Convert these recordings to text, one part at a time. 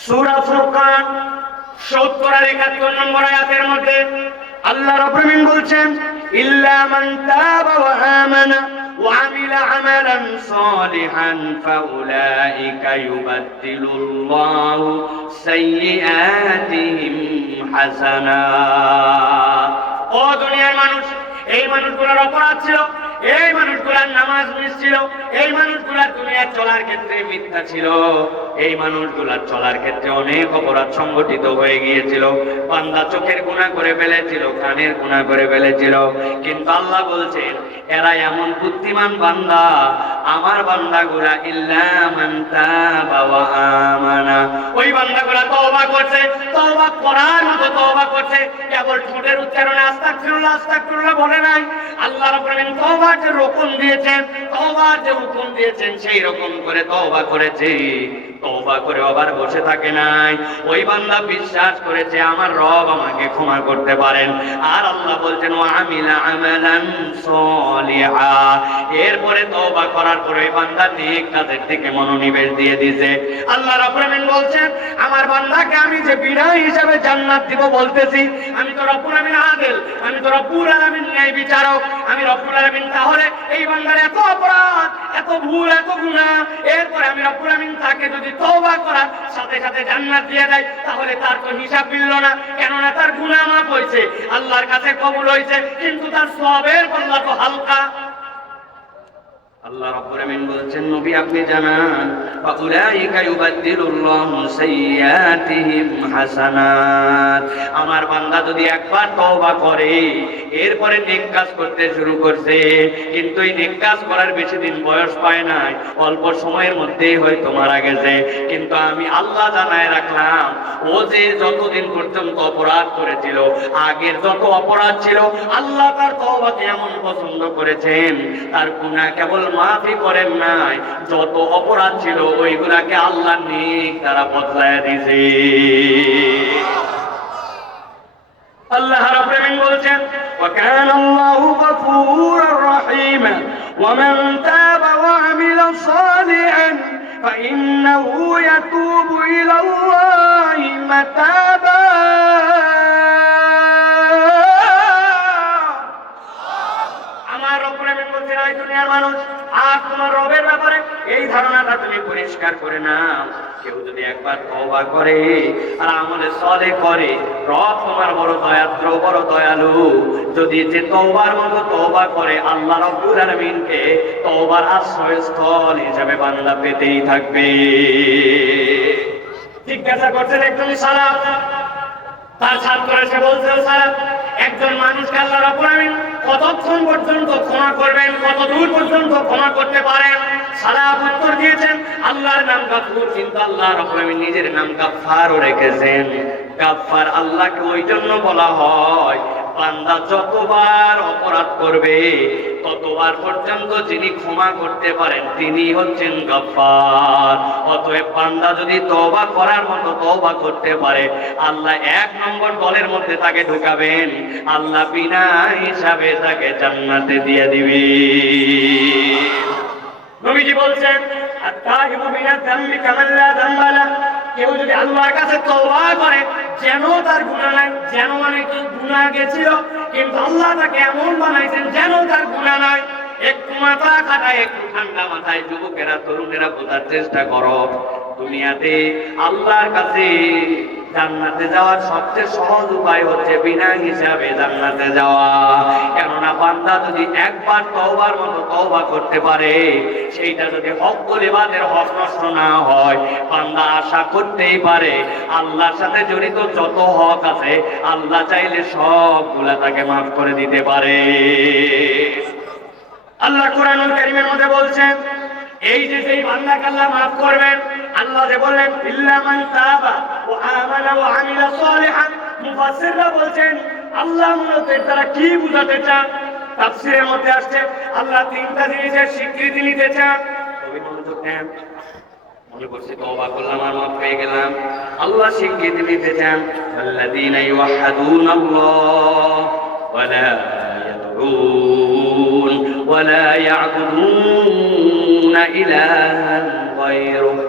সূরা ফুরকান 70 আর 71 নম্বর আয়াতের মধ্যে আল্লাহ রাব্বুল আলামিন বলছেন, ইল্লা মান তাবা ওয়া আমানা ওয়া আমিলা আমালান সালিহান ফাউলাইকা ইউবাদদিলুল্লাহু সাইয়্যাতিহিম হাসানাত। ও দুনিয়ার মানুষ, এই মানুষগুলোর অপরাধ ছিল, এই মানুষগুলার নামাজ মিস ছিল, এই মানুষগুলার দুনিয়ার চলার ক্ষেত্রে মিথ্যা ছিল, এই মানুষগুলার চলার ক্ষেত্রে অনেক অপরাধ সংগঠিত হয়ে গিয়েছিল। বান্দা চোখের গুনাহ করে ফেলেছিল, কানের গুনাহ করে ফেলেছিল, কিন্তু আল্লাহ বলছেন এরা এমন বুদ্ধিমান বান্দা, আমার বান্দাগুলা ইল্লা মান তাবা ওয়া আমানা, ওই বান্দাগুলা তওবা করছে, তওবা করার মতো তওবা করছে, কেবল ঠোঁটের উচ্চারণে আস্তাগফিরুল্লাহ আস্তাগফিরুল্লাহ বলে নাই। আল্লাহ রাব্বুল আলামিন তওবার যে রকম দিয়েছেন, তওবার যে হুকুম দিয়েছেন সেই রকম করে তওবা করেছে। তওবা করে আবার বসে থাকে নাই, ওই বান্দা বিশ্বাস করেছে আমার রব আমাকে ক্ষমা করতে পারেন। আর আল্লাহ বলছেন ওয়া আমিলা আমালান সালিহা, এরপরে তওবা করার পরে ওই বান্দা নেক কাজের দিকে মনোনিবেশ দিয়ে দিয়েছে। আল্লাহ রাব্বুল আলামিন বলছেন আমার বান্দাকে আমি যে বিনয় হিসাবে জান্নাত দিব বলতেছি, আমি তো রব্বুল আলামিন আদিল, আমি তো রব্বুল আলামিন ন্যায় বিচারক, আমি রব্বুল আলামিন। তাহলে এই বান্দার এত অপরাধ, এত ভুল, এত গুনাহ, এরপরে আমি রব্বুল আলামিন তাকে যদি তওবা করার সাথে সাথে জান্নাত দিয়ে দেয়, তাহলে তার তো হিসাব মিলল না, কেননা তার গুনাহ মাফ হয়েছে, আল্লাহর কাছে কবুল হয়েছে, কিন্তু তার সওয়াবের পাল্লা তো হালকা। আল্লাহ রাব্বুল আলামিন বলছেন নবী আপনি জানান ফাউলাইকা ইউবাদদিলুল্লাহু সাইয়্যাতিহিম হাসানাত, আমার বান্দা যদি একবার তওবা করে এরপরে নেক কাজ করতে শুরু করছে, কিন্তু এই নেক কাজ করার বেশি দিন বয়স পায় নাই, অল্প সময়ের মধ্যেই হয়তো মারা গেছে, কিন্তু আমি আল্লাহ জানায় রাখলাম ও যে যতদিন পর্যন্ত অপরাধ করেছিল, আগের যত অপরাধ ছিল, আল্লাহ তার তওবাকে এমন পছন্দ করেছেন, তার গুনাহ কেবল মাফি করেন নাই, যত অপরাধ ছিল ওইগুলাকে আল্লাহ নেক দ্বারা বদলায় দিয়েছে। আল্লাহ রাব্বুল আলামিন বলছেন ওয়া কানা আল্লাহু গফুরুর রহিম ওয়া মান তাবা ওয়া আমিলা সালিহান ফাইন্নাহু ইয়াতুবু ইলাল্লাহি মাতাবা। আমার রব্বুল আলামিন বলছেন এই দুনিয়ার মানুষ, আর তোমার রবের ব্যাপারে এই ধারণাটা তুমি পরিষ্কার করে নাও, কেউ যদি একবার তওবা করে আর আমলে সালেহ করে, রব তোমার বড় দয়াদ্র, বড় দয়ালু, যদি যে তওবার মতো তওবা করে আল্লাহ রাব্বুল আলামিনকে তওবার আশ্রয়স্থল হিসেবে বান্দা পেতেই থাকবে। জিজ্ঞাসা করছেন একজন সালাফ, তার ছাত্র এসে বলছে সালাফ, একজন মানুষকে আল্লাহ রাব্বুল আলামিন কতক্ষণ পর্যন্ত ক্ষমা করবেন, কত দূর পর্যন্ত ক্ষমা করতে পারেন? সালাফ উত্তর দিয়েছেন আল্লাহর নাম গাফুর, কিন্তু আল্লাহ রাব্বুল আলামিন নিজের নাম গাফফারও রেখেছেন। গাফফার আল্লাহকে ওই জন্য বলা হয়, বান্দা যতবার অপরাধ করবে ততবার পর্যন্ত যিনি ক্ষমা করতে পারেন তিনি হচ্ছেন গাফফার। অতএব বান্দা যদি তওবা করার মতো তওবা করতে পারে, আল্লাহ ১ নম্বর দলের মধ্যে তাকে ঢুকাবেন, আল্লাহ বিনা হিসাবে তাকে জান্নাতে দিয়ে দিবে। নবীজি বলছেন আত-তাইবু মিনাজ যামবি কামান লা যামবা লা, কেউ যদি আল্লাহর কাছে তওবা করে যেন তার গুনাহ নাই, যেন মানে কি গুনাহ গেছিল কিন্তু আল্লাহ তাকে এমন বানাইছেন যেন তার গুনাহ নাই। একটু মাথা খাটায়, একটু ঠান্ডা মাথায় যুবকেরা, তরুণেরা বোঝার চেষ্টা করো, দুনিয়াতে আল্লাহর কাছে জান্নাতে যাওয়ার সবচেয়ে সহজ উপায় হচ্ছে বিনা হিসাবে জান্নাতে যাওয়া। কেননা বান্দা যদি একবার তওবার মতো তওবা করতে পারে, সেইটা যদি হক ইবাদের হক নষ্ট না হয়, বান্দা আশা করতেই পারে আল্লাহর সাথে জড়িত যত হক আছে আল্লাহ চাইলে সবগুলা তাকে মাফ করে দিতে পারে। আল্লাহ কোরআনুল কারীমের মধ্যে বলছেন এই যে সেই বান্দাকে আল্লাহ মাফ করবেন, আল্লাহ যে বলেন ইল্লা মান তাবা ওয়া আমানা ওয়া আমিলা সালিহান, মুফাসসিররা বলছেন আল্লাহ মূলত এর দ্বারা কি বোঝাতে চান? তাফসীরের মধ্যে আসছে আল্লাহ ৩টা জিনিসের স্বীকৃতি নিতে চান। কবি মনোযোগ দেন, মনে করছি তওবা করলাম আর মাফ পেয়ে গেলাম, আল্লাহ স্বীকৃতি নিতে চান আল্লাযীনা ইউওয়াহ্হিদুনাল্লাহ ওয়া লা ইয়াদউন ওয়া লা ইয়া'বুদুনা ইলাহান গায়রুহু।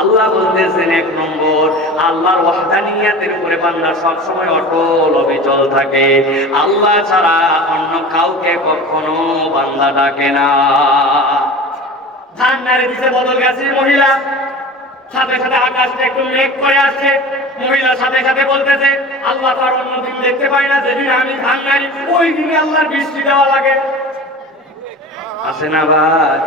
আল্লাহ বলতেছেন, এক নম্বর, আল্লাহর ওয়াহদানিয়াতের উপরে বান্দা সবসময় অটল অবিচল থাকে। আল্লাহ ছাড়া অন্য কাউকে কখনো বান্দা ডাকে না। ধান নাড়ে দিতে বদল গেছে মহিলা, সাথে সাথে আকাশটা একটু মেঘ করে আসছে। মহিলা সাথে সাথে বলতেছে, আল্লাহ তো আর অন্য দিন দেখতে পাই না, যেদিন আমি ধান নাড়ি ওই দিনে আল্লাহর বৃষ্টি দেওয়া লাগে। আছে না ভাই?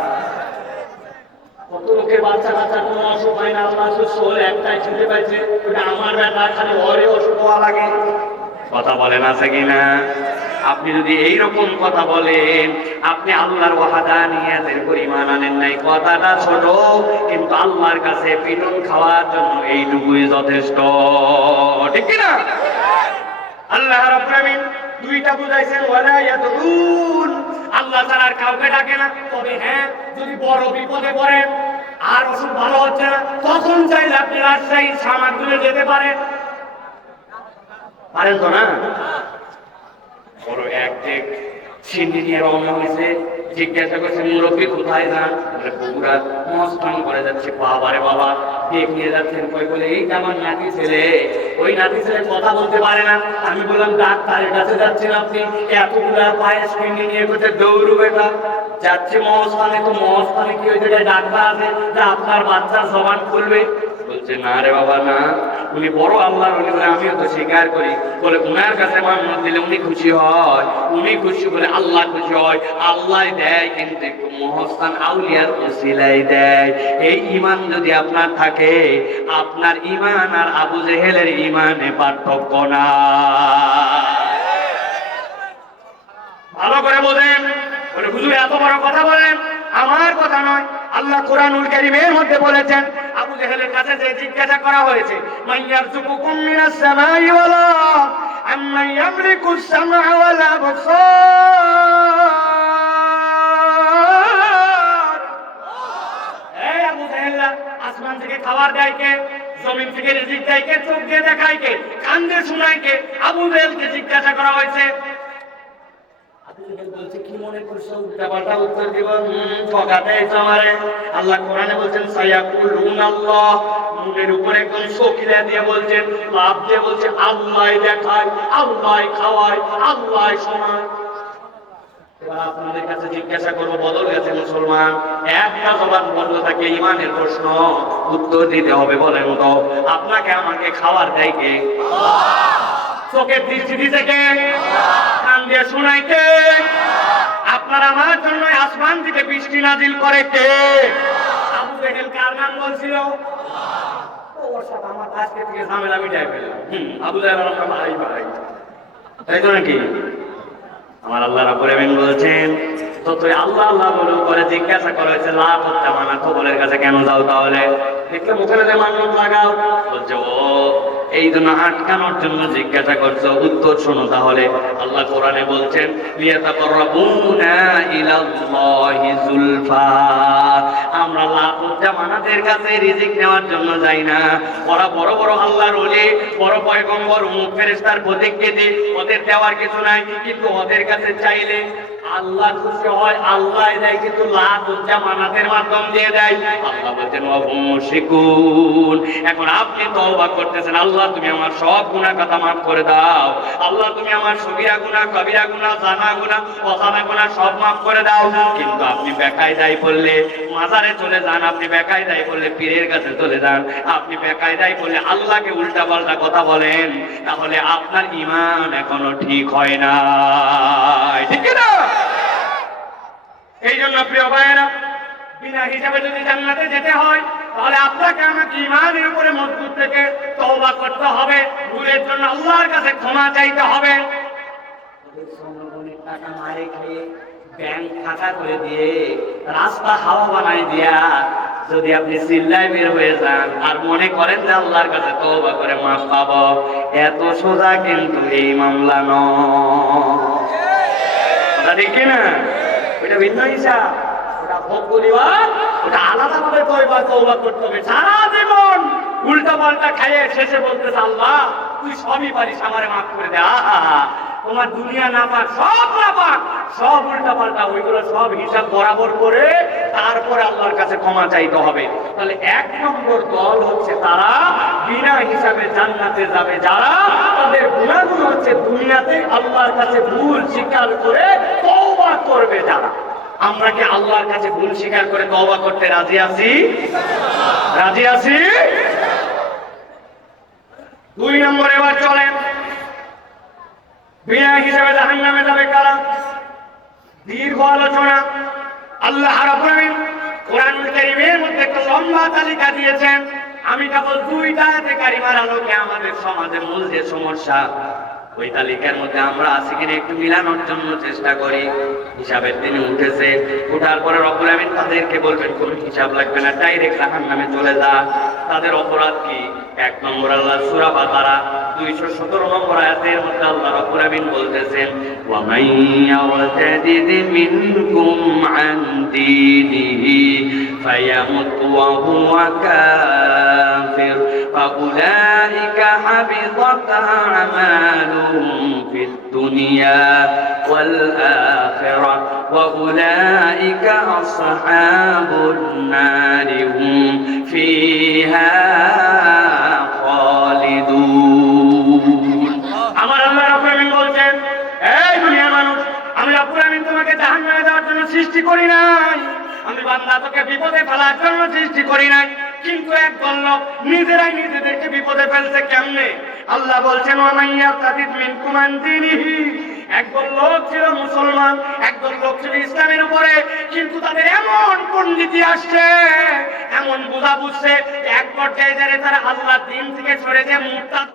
কত লোকের বাচ্চা কাচ্চা কোনো অসুখ হয় না, আল্লাহ সুস্থ হলে একটাই ছুটে পাইছে, ওটা আমার ব্যাটা, খালি ওরে অসুখ হওয়া লাগে। কথা বলেন আছে কিনা? আপনি যদি এইরকম কথা বলেন, আপনি আল্লাহর ওয়াহদানিয়াতের পরিমাণ আনেন নাই। কথাটা ছোট, কিন্তু আল্লাহর কাছে পিটন খাওয়ার জন্য এইটুকুই যথেষ্ট, ঠিক কিনা? আল্লাহ রাব্বুল আলামিন দুইটা বুঝাইছেন, ওয়ালা ইয়াদউন, আল্লাহ ছাড়া আর কাউকে ডাকে না। তবে হ্যাঁ, যদি বড় বিপদে পড়েন আর অসুখ ভালো হচ্ছে না, তখন চাইলে আপনি রাজশাহী সামাদুলে যেতে পারেন। পারেন তো না? বড় এক সিন্নি নিয়ে রওনা হয়েছে, জিজ্ঞাসা করছে, মুরব্বী কোথায় যান? বলে বগুড়া মস্তান করে যাচ্ছে। বাবারে বাবা, দেখ নিয়ে যাচ্ছেন কই? বলে এইটা আমার নাতি ছেলে। ওই নাতি ছেলে কথা বলতে পারে না। আমি বললাম, ডাক্তারের কাছে যাচ্ছেন আপনি, এতগুলা পায়ে সিন্নি নিয়ে করছে, দৌড়ু বেটা যাচ্ছে মহস্থানে। তো মহস্থানে কি ওই জায়গায় ডাক্তার আছে যে আপনার বাচ্চার জবান খুলবে? বলছে, না রে বাবা না, উনি বড় আল্লাহর ওলি বলে আমিও তো স্বীকার করি। বলে উনার কাছে মান্নত দিলে উনি খুশি হয়, উনি খুশি বলে আল্লাহ খুশি হয়। আল্লাহ দেয়, কিন্তু একটু মহস্থান আউলিয়ার ওসিলাই দেয়। এই ঈমান যদি আপনার থাকে, আপনার ঈমান আর আবু জেহেলের ঈমানে পার্থক্য না। ভালো করে বোঝেন। বলে হুজুর এত বড় কথা বলেন, আমার কথা নয়, আল্লাহ কোরআনুল কারীমের মধ্যে বলেছেন। আবু জেহেলের কাছে যে জিজ্ঞাসা করা হয়েছে, মাইয়ারযুকুকুম মিনাস সামাই ওয়াল আরদ আম্মান ইয়ামলিকুস সামআ ওয়াল আবসার। এই আবু জেহেল, আসমান থেকে খাবার দেয় কে? জমিন থেকে রিজিক দেয় কে? চোখ দিয়ে দেখায় কে? কান দিয়ে শোনায় কে? আবু জেহেলকে জিজ্ঞাসা করা হয়েছে। বলছে, কি মনে করছো উল্টাপাল্টা উত্তর দিব? ঠকাতে আমারে। আল্লাহ কোরআনে বলছেন, সায়াকুলুন আল্লাহ, মুখের উপরে একদম শকিলা দিয়ে বলছেন, লাভ দিয়ে বলছে, আল্লাহ দেখায়, আল্লাহ খাওয়ায়, আল্লাহ শোনায়। এবার আপনাদের কাছে জিজ্ঞাসা করবো, বদল গেছে মুসলমান, একটা জবান বন্ধ থাকে, ঈমানের প্রশ্ন উত্তর দিতে হবে। বলেন তো, আপনাকে আমাকে খাওয়ার দেয় কে? চোখের দৃষ্টি দিতে কে? কান দিয়ে শোনায় কে? আপনার আমার জন্য আসমান থেকে বৃষ্টি নাজিল করে কে? আবু জেহেল কার নাম বলছিল? ওর সাথে আমার আজকে থেকে ঝামেলা মিটাই পেলাম। আবু জেহেল আমার ভাই ভাই, তাই তো নাকি? আমার আল্লাহ রাব্বুল আলামিন বলছেন, তো তুই আল্লাহ আল্লাহ বলে করে জিজ্ঞাসা করা হয়েছে, লাভ হচ্ছে মানা কবরের কাছে কেন যাও? তাহলে দেখলে মুখের মান্যত লাগাও। বলছে, ও এই জন্য আটকানোর জন্য জিজ্ঞাসা করছো? উত্তর শোনো তাহলে। আল্লাহ কোরআনে বলছেন, লিয়াতাকাররাবুনা ইলাল্লাহি যুলফা, আমরা লাভুজ্জামানাদের কাছে রিজিক নেওয়ার জন্য যাই না। ওরা বড় বড় আল্লাহর ওলি, বড় পয়গম্বর, মুখ ফেরেশতার প্রতিকৃতি, ওদের দেওয়ার কিছু নাই। কিন্তু ওদের কাছে চাইলে আল্লাহ খুশি হয়, আল্লাহ দেয়, কিন্তু লাভুজ্জামানাদের মাধ্যম দিয়ে দেয়। আল্লাহ বলছেন, ওয়াহুম মুশরিকুন। এখন আপনি তওবা করতেছেন, আল্লাহ তুমি আমার সব গুনাহ কথা মাফ করে দাও, আল্লাহ তুমি আমার সগীরা গুনাহ, কবিরা গুনাহ, জানা গুনাহ, অজানা গুনাহ সব মাফ করে দাও। কিন্তু আপনি বেকায়দায় পড়লে মাজারে চলে যান, আপনি বেকায়দায় পড়লে পীরের কাছে চলে যান, আপনি বেকায়দায় পড়লে আল্লাহকে উল্টাপাল্টা কথা বলেন, তাহলে আপনার ঈমান এখনো ঠিক হয় না, ঠিক না? এই জন্য প্রিয় ভাইয়েরা, বিনা হিসাবে যদি জান্নাতে যেতে হয়, তাহলে আপনাকে আমাকে ঈমানের উপরে মজবুত থেকে তওবা করতে হবে, ভুলের জন্য আল্লাহর কাছে ক্ষমা চাইতে হবে। টাকা মারে খেয়ে ব্যাংক খাতা করে দিয়ে রাস্তা হাওয়া বানাই দিয়া যদি আপনি চিল্লায় বের হয়ে যান আর মনে করেন যে আল্লাহর কাছে তওবা করে মাফ পাবো, এত সোজা কিন্তু এই মামলা নয়, ঠিক না? ওইটা ভিন্ন হিসাব, ওটা ভোগ পরিবার, ওটা আলাদা ভাবে তওবা করতে হবে। সারা জীবন উল্টা পাল্টা খাইয়ে শেষে বলতেছে, আল্লাহ তুই সবই পারিস, আমারে মাফ করে দে। আহা, তোমার দুনিয়া না পাক, সব না পাক, সব উল্টা পাল্টা, ওইগুলো সব হিসাব বরাবর করে তারপরে আল্লাহর কাছে ক্ষমা চাইতে হবে। তাহলে 1 নম্বর দল হচ্ছে তারা বিনা হিসাবে জান্নাতে যাবে যারা, তাদের গুনাহগুলো হচ্ছে দুনিয়াতে আল্লাহর কাছে ভুল স্বীকার করে তওবা করবে যারা। আমরা কি আল্লাহর কাছে ভুল স্বীকার করে তওবা করতে রাজি আছি? রাজি আছি? 2 নম্বর এবার চলেন, বিনা হিসাবে জাহান্নামে যাবে কারা? দীর্ঘ আলোচনা। আল্লাহ রাব্বুল আলামিন কোরআনুল কারীমের মধ্যে একটা লম্বা তালিকা দিয়েছেন। আমি কেবল 2টা আয়াতে কারিমার আলোকে আমাদের সমাজের মূল যে সমস্যা, ওই তালিকার মধ্যে আমরা আছি কিনা একটু মিলানোর জন্য চেষ্টা করি। হিসাবের দিনে উঠেছে, ওঠার পরে রব্বুল আমিন তাদেরকে বলবেন কোন হিসাব লাগবে না, ডাইরেক্ট জাহান্নামে চলে যা। তাদের অপরাধ কি? 1 নম্বর আল্লাহ সূরা বাকারা 217 নম্বর আয়াতের মধ্যে আল্লাহ রব্বুল আমিন বলতেছেন, ওয়া মান ইয়ারতাদিদ মিনকুম আন দীনিহি ফায়ামুত ওয়া হুয়া কাফির ফাউলাইকা হাবিতাত আমালুহুম ফিদ দুনিয়া ওয়াল আখিরাহ ওয়া উলাইকা আসহাবুন নারি হুম ফিহা খালিদুন। আমার আল্লাহ রাব্বুল আমিন বলছেন, এই দুনিয়ার মানুষ, আমি রাব্বুল আমিন তোমাকে জাহান্নামে যাওয়ার জন্য সৃষ্টি করি নাই, আমি বান্দা তোকে বিপদে ফেলার জন্য সৃষ্টি করি নাই। কিন্তু একদল লোক নিজেরাই নিজেদেরকে বিপদে ফেলছে। কেমনে? আল্লাহ বলছেন, ওয়া মান ইয়ারতাদিদ মিনকুম আন দীনিহি, একদল লোক ছিল মুসলমান, একদল লোক ছিল ইসলামের উপরে, কিন্তু তাদের এমন পণ্ডিতি আসছে, এমন বোঝা বুঝছে, এক পর্যায়ে যারা তারা আল্লাহর দ্বীন থেকে সরে যে মুরতাদ